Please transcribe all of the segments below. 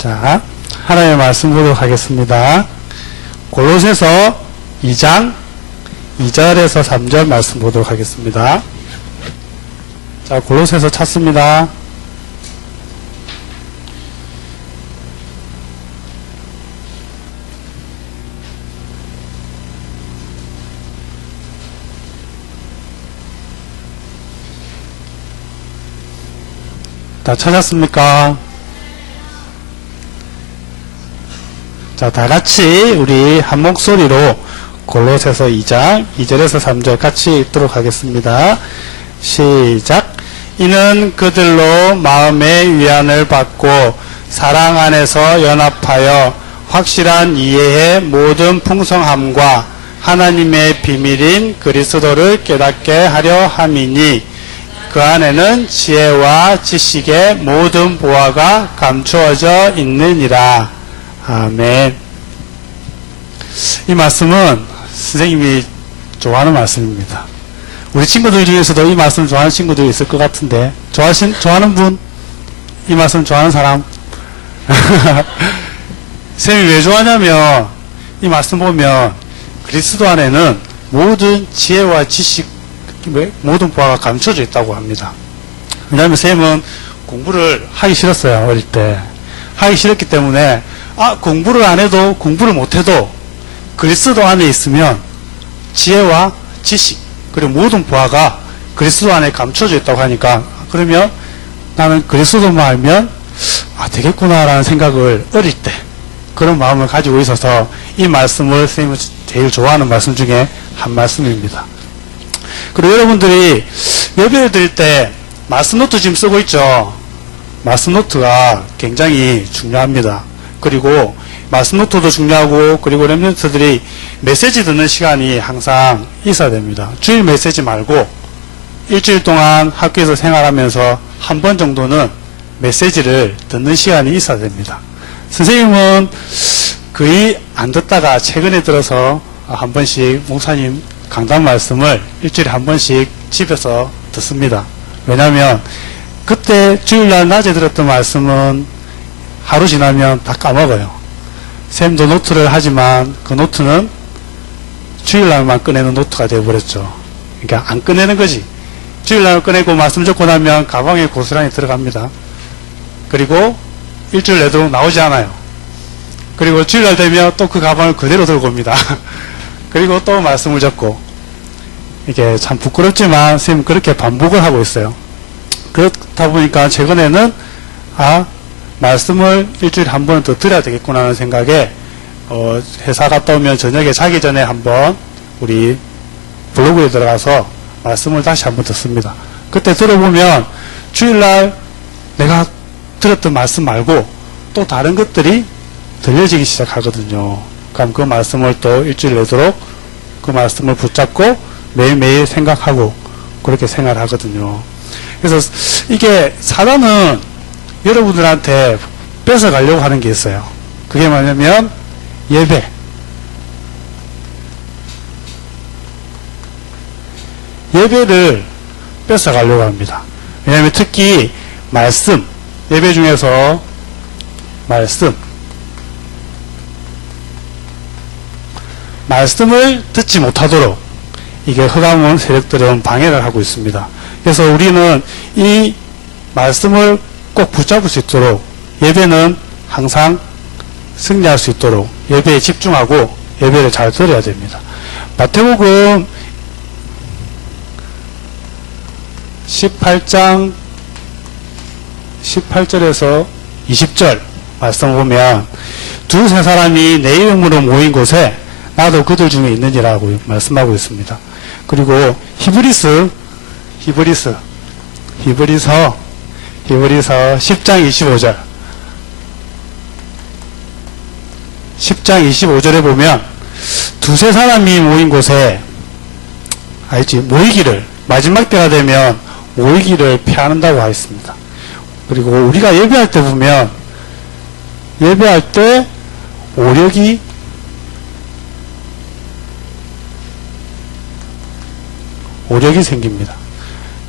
자, 하나님의 말씀 보도록 하겠습니다. 골로새서 2장 2절에서 3절 말씀 보도록 하겠습니다. 자, 골로새서 찾습니다. 다 찾았습니까? 자, 다 같이 우리 한 목소리로 골로새서 2장 2절에서 3절 같이 읽도록 하겠습니다. 시작. 이는 그들로 마음의 위안을 받고 사랑 안에서 연합하여 확실한 이해의 모든 풍성함과 하나님의 비밀인 그리스도를 깨닫게 하려 함이니 그 안에는 지혜와 지식의 모든 보화가 감추어져 있느니라. 아멘. 이 말씀은 선생님이 좋아하는 말씀입니다. 우리 친구들 중에서도 이 말씀 좋아하는 친구들이 있을 것 같은데 좋아하는 분? 이 말씀 좋아하는 사람? 쌤이 왜 좋아하냐면 이 말씀 보면 그리스도 안에는 모든 지혜와 지식 모든 보화가 감춰져 있다고 합니다. 왜냐하면 쌤은 공부를 하기 싫었어요. 어릴 때 하기 싫었기 때문에 공부를 안 해도 공부를 못 해도 그리스도 안에 있으면 지혜와 지식 그리고 모든 보화가 그리스도 안에 감춰져 있다고 하니까 그러면 나는 그리스도만 알면 되겠구나라는 생각을 어릴 때 그런 마음을 가지고 있어서 이 말씀을 선생님이 제일 좋아하는 말씀 중에 한 말씀입니다. 그리고 여러분들이 예배를 드릴 때 말씀 노트 지금 쓰고 있죠. 말씀 노트가 굉장히 중요합니다. 그리고 말씀 노트도 중요하고 그리고 렘넌트들이 메시지 듣는 시간이 항상 있어야 됩니다. 주일 메시지 말고 일주일 동안 학교에서 생활하면서 한 번 정도는 메시지를 듣는 시간이 있어야 됩니다. 선생님은 거의 안 듣다가 최근에 들어서 한 번씩 목사님 강단 말씀을 일주일에 한 번씩 집에서 듣습니다. 왜냐하면 그때 주일날 낮에 들었던 말씀은 하루 지나면 다 까먹어요. 쌤도 노트를 하지만 그 노트는 주일날만 꺼내는 노트가 되어버렸죠. 그러니까 안 꺼내는 거지. 주일날 꺼내고 말씀 적고 나면 가방에 고스란히 들어갑니다. 그리고 일주일 내도록 나오지 않아요. 그리고 주일날 되면 또 그 가방을 그대로 들고 옵니다. 그리고 또 말씀을 적고 이게 참 부끄럽지만 쌤 그렇게 반복을 하고 있어요. 그렇다 보니까 최근에는 말씀을 일주일에 한 번 더 드려야 되겠구나 하는 생각에 회사 갔다 오면 저녁에 자기 전에 한번 우리 블로그에 들어가서 말씀을 다시 한번 듣습니다. 그때 들어보면 주일날 내가 들었던 말씀 말고 또 다른 것들이 들려지기 시작하거든요. 그럼 그 말씀을 또 일주일 내도록 그 말씀을 붙잡고 매일매일 생각하고 그렇게 생활하거든요. 그래서 이게 사단은 여러분들한테 뺏어가려고 하는 게 있어요. 그게 뭐냐면 예배를 뺏어가려고 합니다. 왜냐하면 특히 말씀 예배 중에서 말씀을 듣지 못하도록 이게 흑암원 세력들은 방해를 하고 있습니다. 그래서 우리는 이 말씀을 꼭 붙잡을 수 있도록 예배는 항상 승리할 수 있도록 예배에 집중하고 예배를 잘 들어야 됩니다. 마태복음 18장 18절에서 20절 말씀 보면 두세 사람이 내 이름으로 모인 곳에 나도 그들 중에 있느니라고 말씀하고 있습니다. 그리고 히브리서 10장 25절 10장 25절에 보면 두세 사람이 모인 곳에 모이기를 마지막 때가 되면 모이기를 피한다고 하였습니다. 그리고 우리가 예배할 때 보면 예배할 때 오력이 생깁니다.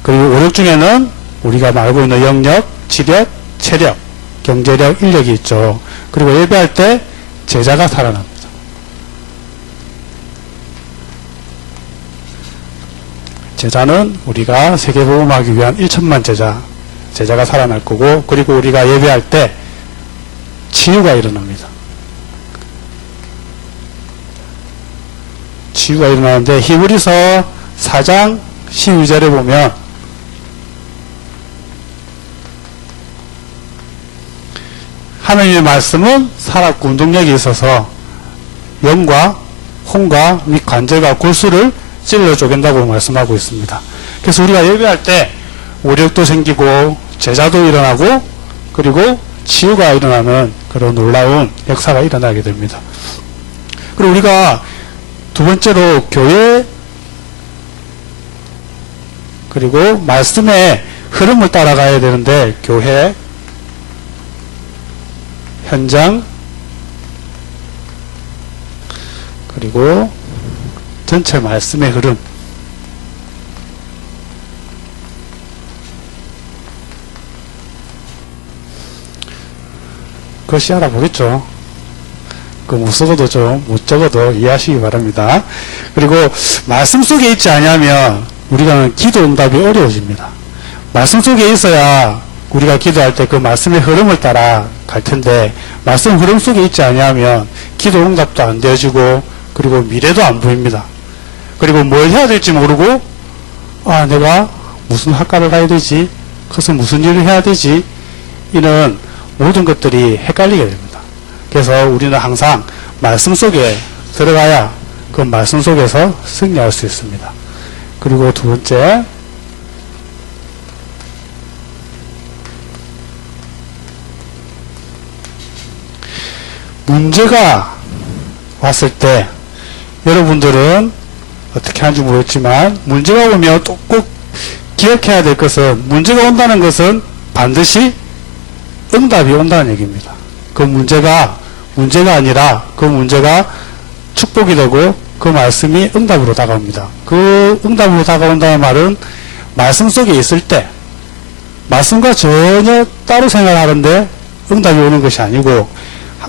그리고 오력 중에는 우리가 알고 있는 영력, 지력, 체력 경제력, 인력이 있죠. 그리고 예배할 때 제자가 살아납니다. 제자는 우리가 세계복음하기 위한 1천만 제자가 살아날 거고, 그리고 우리가 예배할 때 치유가 일어납니다. 치유가 일어나는데 히브리서 4장 12절에 보면 하나님의 말씀은 살았고 운동력이 있어서 영과 혼과 및 관절과 골수를 찔러 쪼갠다고 말씀하고 있습니다. 그래서 우리가 예배할 때 오력도 생기고 제자도 일어나고 그리고 치유가 일어나는 그런 놀라운 역사가 일어나게 됩니다. 그리고 우리가 두 번째로 교회 그리고 말씀의 흐름을 따라가야 되는데 교회, 현장, 그리고 전체 말씀의 흐름. 그것이 알아보겠죠. 그 못 적어도 못 적어도 이해하시기 바랍니다. 그리고 말씀 속에 있지 않으면 우리가 기도 응답이 어려워집니다. 말씀 속에 있어야 우리가 기도할 때 그 말씀의 흐름을 따라 갈 텐데 말씀 흐름 속에 있지 않으면 기도 응답도 안 되어지고 그리고 미래도 안 보입니다. 그리고 뭘 해야 될지 모르고 내가 무슨 학과를 가야 되지? 그래서 무슨 일을 해야 되지? 이런 모든 것들이 헷갈리게 됩니다. 그래서 우리는 항상 말씀 속에 들어가야 그 말씀 속에서 승리할 수 있습니다. 그리고 두 번째, 문제가 왔을 때 여러분들은 어떻게 하는지 모르겠지만 문제가 오면 또 꼭 기억해야 될 것은 문제가 온다는 것은 반드시 응답이 온다는 얘기입니다. 그 문제가 아니라 그 문제가 축복이 되고 그 말씀이 응답으로 다가옵니다. 그 응답으로 다가온다는 말은 말씀 속에 있을 때 말씀과 전혀 따로 생활하는데 응답이 오는 것이 아니고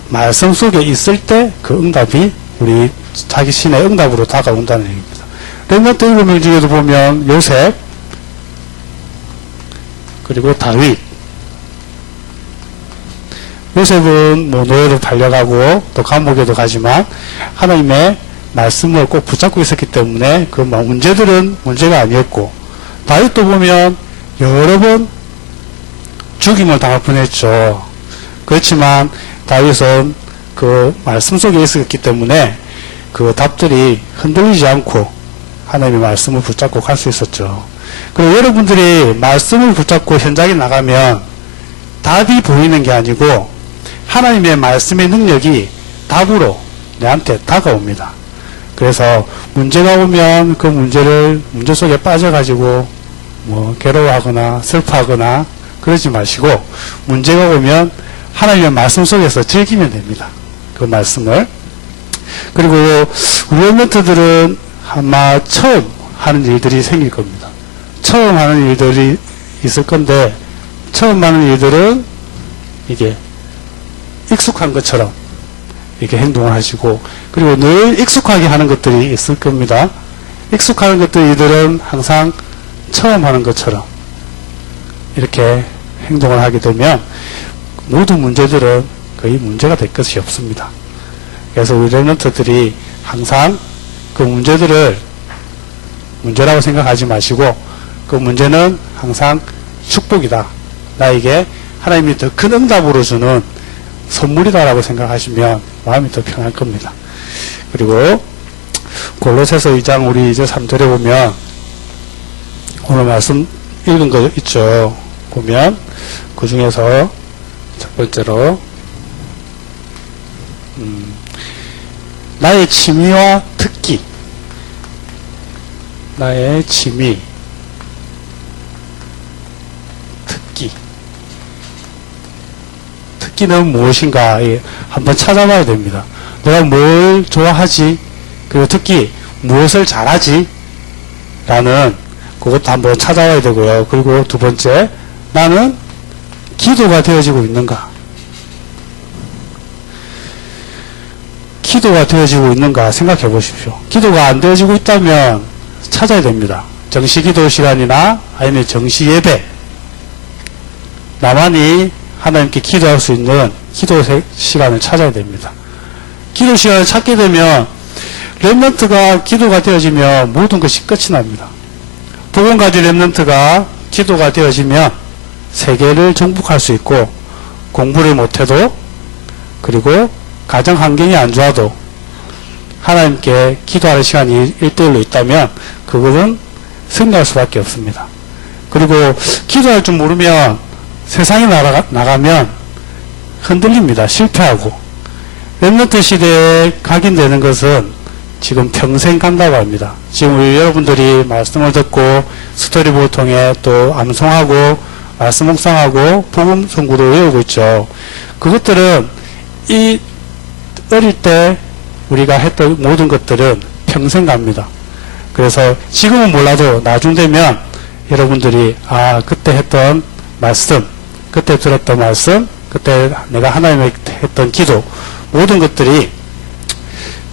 말씀 속에 있을 때 그 응답이 우리 자기 신의 응답으로 다가온다는 얘기입니다. 렘넌트 7명 중에도 보면 요셉 그리고 다윗, 요셉은 노예로 팔려가고 또 감옥에도 가지만 하나님의 말씀을 꼭 붙잡고 있었기 때문에 그 문제들은 문제가 아니었고, 다윗도 보면 여러 번 죽임을 당할 뻔했죠. 그렇지만 다윗은 그 말씀 속에 있었기 때문에 그 답들이 흔들리지 않고 하나님의 말씀을 붙잡고 갈 수 있었죠. 그리고 여러분들이 말씀을 붙잡고 현장에 나가면 답이 보이는 게 아니고 하나님의 말씀의 능력이 답으로 내한테 다가옵니다. 그래서 문제가 오면 그 문제 속에 빠져가지고 괴로워하거나 슬퍼하거나 그러지 마시고 문제가 오면 하나님의 말씀 속에서 즐기면 됩니다. 그 말씀을. 그리고 우리 멘토들은 아마 처음 하는 일들이 생길 겁니다. 처음 하는 일들이 있을 건데 처음 하는 일들은 이게 익숙한 것처럼 이렇게 행동을 하시고, 그리고 늘 익숙하게 하는 것들이 있을 겁니다. 익숙한 것들은 항상 처음 하는 것처럼 이렇게 행동을 하게 되면 모든 문제들은 거의 문제가 될 것이 없습니다. 그래서 우리 렘넌트들이 항상 그 문제들을 문제라고 생각하지 마시고 그 문제는 항상 축복이다, 나에게 하나님이 더 큰 응답으로 주는 선물이다라고 생각하시면 마음이 더 편할 겁니다. 그리고 골로새서 2장 우리 이제 3절에 보면 오늘 말씀 읽은 거 있죠. 보면 그 중에서 첫 번째로 나의 취미와 특기, 나의 취미, 특기는 무엇인가 한번 찾아봐야 됩니다. 내가 뭘 좋아하지, 그리고 특히 무엇을 잘하지 라는 그것도 한번 찾아봐야 되고요. 그리고 두 번째, 나는 기도가 되어지고 있는가, 기도가 되어지고 있는가 생각해 보십시오. 기도가 안 되어지고 있다면 찾아야 됩니다. 정시 기도 시간이나 아니면 정시 예배, 나만이 하나님께 기도할 수 있는 기도 시간을 찾아야 됩니다. 기도 시간을 찾게 되면 렘넌트가 기도가 되어지면 모든 것이 끝이 납니다. 복음가지 렘넌트가 기도가 되어지면 세계를 정복할 수 있고, 공부를 못해도, 그리고 가정 환경이 안 좋아도 하나님께 기도하는 시간이 1대1로 있다면 그것은 승리할 수밖에 없습니다. 그리고 기도할 줄 모르면 세상에 나가면 흔들립니다. 실패하고. 렘넌트 시대에 각인되는 것은 지금 평생 간다고 합니다. 지금 우리 여러분들이 말씀을 듣고 스토리북을 통해 또 암송하고 말씀 묵상하고 복음 선구도 외우고 있죠. 그것들은 이 어릴 때 우리가 했던 모든 것들은 평생 갑니다. 그래서 지금은 몰라도 나중 되면 여러분들이 그때 했던 말씀, 그때 들었던 말씀, 그때 내가 하나님께 했던 기도, 모든 것들이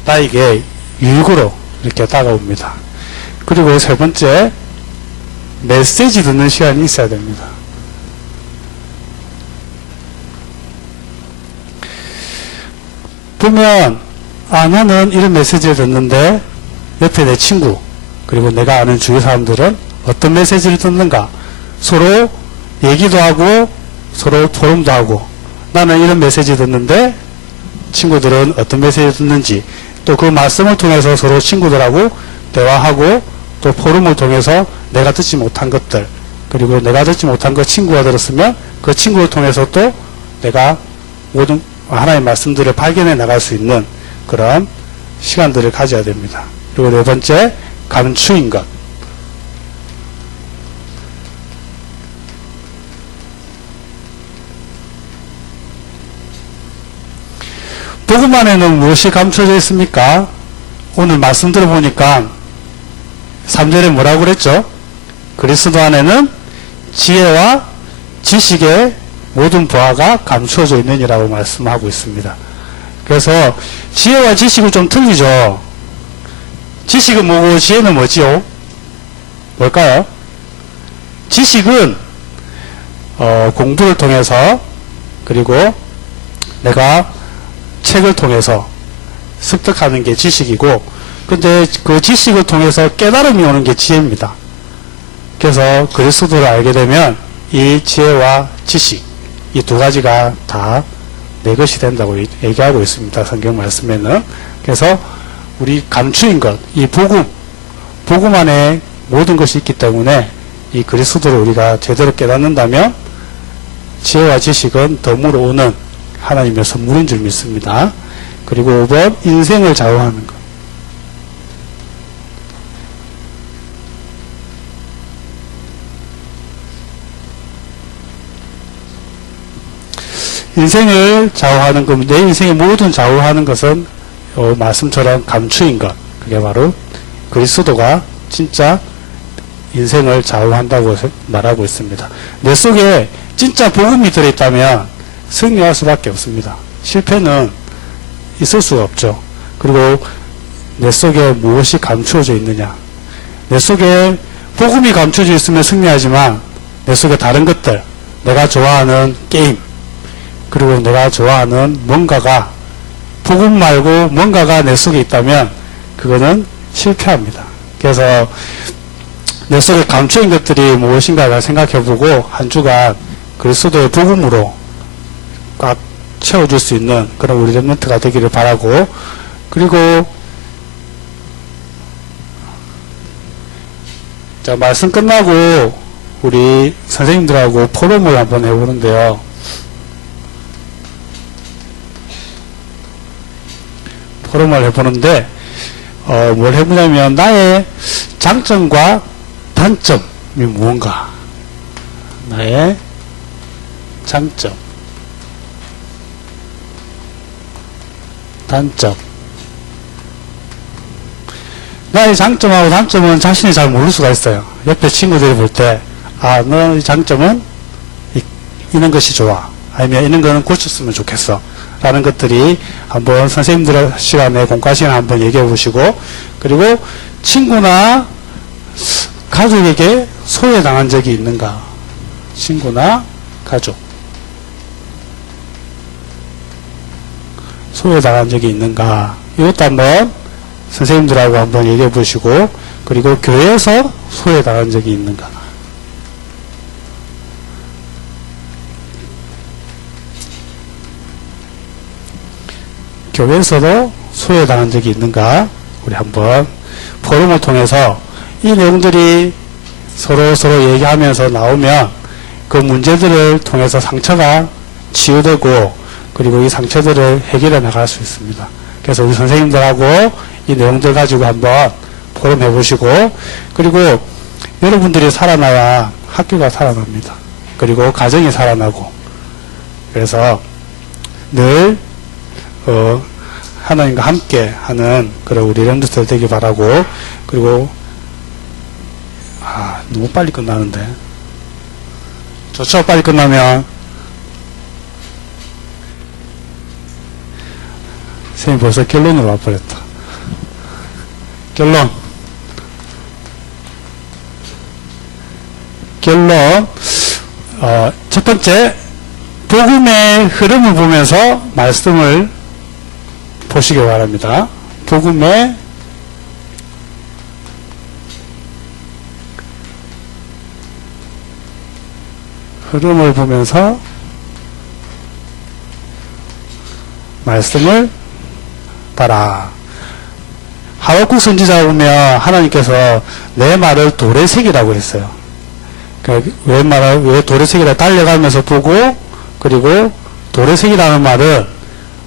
나에게 유익으로 이렇게 다가옵니다. 그리고 세 번째, 메시지 듣는 시간이 있어야 됩니다. 보면 나는 이런 메시지를 듣는데 옆에 내 친구 그리고 내가 아는 주위 사람들은 어떤 메시지를 듣는가, 서로 얘기도 하고 서로 포럼도 하고, 나는 이런 메시지 듣는데 친구들은 어떤 메시지 듣는지, 또 그 말씀을 통해서 서로 친구들하고 대화하고, 또 포럼을 통해서 내가 듣지 못한 것들, 그리고 내가 듣지 못한 것 친구가 들었으면 그 친구를 통해서 또 내가 모든 하나님의 말씀들을 발견해 나갈 수 있는 그런 시간들을 가져야 됩니다. 그리고 네 번째, 감추인 것. 복음 안에는 무엇이 감춰져 있습니까? 오늘 말씀 들어보니까 3절에 뭐라고 그랬죠? 그리스도 안에는 지혜와 지식의 모든 보화가 감추어져 있느니라고 말씀하고 있습니다. 그래서 지혜와 지식은 좀 틀리죠. 지식은 뭐고 지혜는 뭐지요? 뭘까요? 지식은 공부를 통해서, 그리고 내가 책을 통해서 습득하는 게 지식이고, 근데 그 지식을 통해서 깨달음이 오는 게 지혜입니다. 그래서 그리스도를 알게 되면 이 지혜와 지식, 이 두 가지가 다 내 것이 된다고 얘기하고 있습니다. 성경 말씀에는. 그래서 우리 감추인 것, 이 복음 안에 모든 것이 있기 때문에 이 그리스도를 우리가 제대로 깨닫는다면 지혜와 지식은 덤으로 오는 하나님의 선물인 줄 믿습니다. 그리고 5번, 인생을 좌우하는 것. 인생을 좌우하는 것, 내 인생의 모든 좌우하는 것은 말씀처럼 감추인 것. 그게 바로 그리스도가 진짜 인생을 좌우한다고 말하고 있습니다. 내 속에 진짜 복음이 들어있다면 승리할 수밖에 없습니다. 실패는 있을 수가 없죠. 그리고 내 속에 무엇이 감추어져 있느냐. 내 속에 복음이 감추어져 있으면 승리하지만 내 속에 다른 것들, 내가 좋아하는 게임, 그리고 내가 좋아하는 뭔가가, 복음 말고 뭔가가 내 속에 있다면 그거는 실패합니다. 그래서 내 속에 감추인 것들이 무엇인가를 생각해보고 한 주간 그리스도의 복음으로 꽉 채워줄 수 있는 그런 우리 렘넌트가 되기를 바라고, 그리고 자, 말씀 끝나고 우리 선생님들하고 포럼을 한번 해보는데요. 포럼을 해보는데 뭘 해보냐면 나의 장점과 단점이 무언가, 나의 장점, 단점. 나의 장점하고 단점은 자신이 잘 모를 수가 있어요. 옆에 친구들이 볼 때 너의 장점은 이런 것이 좋아, 아니면 이런 거는 고쳤으면 좋겠어, 라는 것들이 한번 선생님들 시간에 공과 시간에 한번 얘기해 보시고, 그리고 친구나 가족에게 소외당한 적이 있는가? 친구나 가족. 소외당한 적이 있는가? 이것도 한번 선생님들하고 한번 얘기해 보시고, 그리고 교회에서 소외당한 적이 있는가? 교회에서도 소외당한 적이 있는가? 우리 한번 포럼을 통해서 이 내용들이 서로 얘기하면서 나오면 그 문제들을 통해서 상처가 치유되고, 그리고 이 상처들을 해결해 나갈 수 있습니다. 그래서 우리 선생님들하고 이 내용들 가지고 한번 포럼 해보시고, 그리고 여러분들이 살아나야 학교가 살아납니다. 그리고 가정이 살아나고, 그래서 늘 하나님과 함께 하는 그런 우리 렘넌트들 되기 바라고, 그리고 너무 빨리 끝나는데. 좋죠? 빨리 끝나면. 선생님 벌써 결론으로 와버렸다. 결론. 첫 번째, 복음의 흐름을 보면서 말씀을 보시기 바랍니다. 복음의 흐름을 보면서 말씀을 봐라. 하박국 선지자 보면 하나님께서 내 말을 돌에 새기라고 했어요. 그러니까 왜 돌에 새기라 달려가면서 보고, 그리고 돌에 새기라는 말은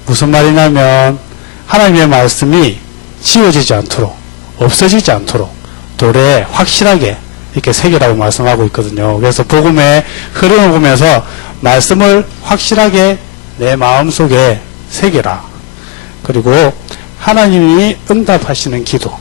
무슨 말이냐면 하나님의 말씀이 지워지지 않도록, 없어지지 않도록 돌에 확실하게 이렇게 새기라고 말씀하고 있거든요. 그래서 복음의 흐름을 보면서 말씀을 확실하게 내 마음속에 새기라. 그리고 하나님이 응답하시는 기도.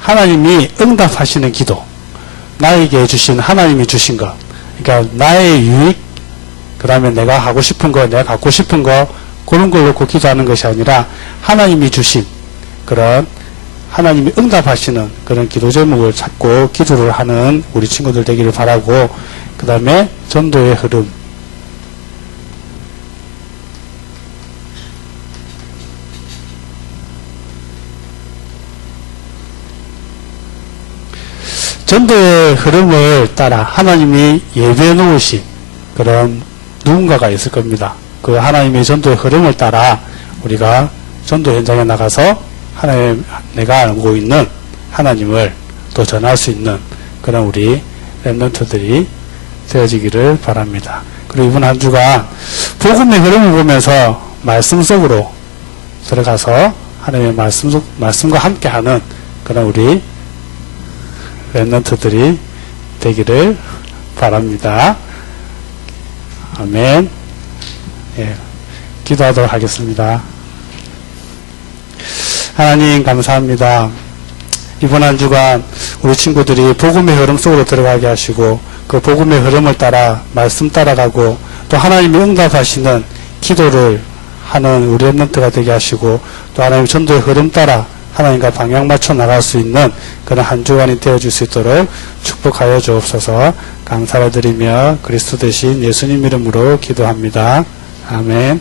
하나님이 응답하시는 기도. 나에게 주신, 하나님이 주신 것. 그러니까 나의 유익, 그 다음에 내가 하고 싶은 거, 내가 갖고 싶은 거, 그런 걸 놓고 기도하는 것이 아니라 하나님이 주신 그런, 하나님이 응답하시는 그런 기도 제목을 찾고 기도를 하는 우리 친구들 되기를 바라고, 그 다음에 전도의 흐름. 전도의 흐름을 따라 하나님이 예배해 놓으신 그런 누군가가 있을 겁니다. 그 하나님의 전도의 흐름을 따라 우리가 전도 현장에 나가서 하나님, 내가 알고 있는 하나님을 또 전할 수 있는 그런 우리 렘넌트들이 되어지기를 바랍니다. 그리고 이번 한 주간 복음의 흐름을 보면서 말씀 속으로 들어가서 하나님의 말씀과 함께하는 그런 우리 렘넌트들이 되기를 바랍니다. 아멘. 예, 기도하도록 하겠습니다. 하나님 감사합니다. 이번 한 주간 우리 친구들이 복음의 흐름 속으로 들어가게 하시고, 그 복음의 흐름을 따라 말씀 따라가고, 또 하나님이 응답하시는 기도를 하는 우리 렘넌트가 되게 하시고, 또 하나님 전도의 흐름 따라 하나님과 방향 맞춰 나갈 수 있는 그런 한 주간이 되어줄 수 있도록 축복하여 주옵소서. 감사를 드리며 그리스도 대신 예수님 이름으로 기도합니다. 아멘.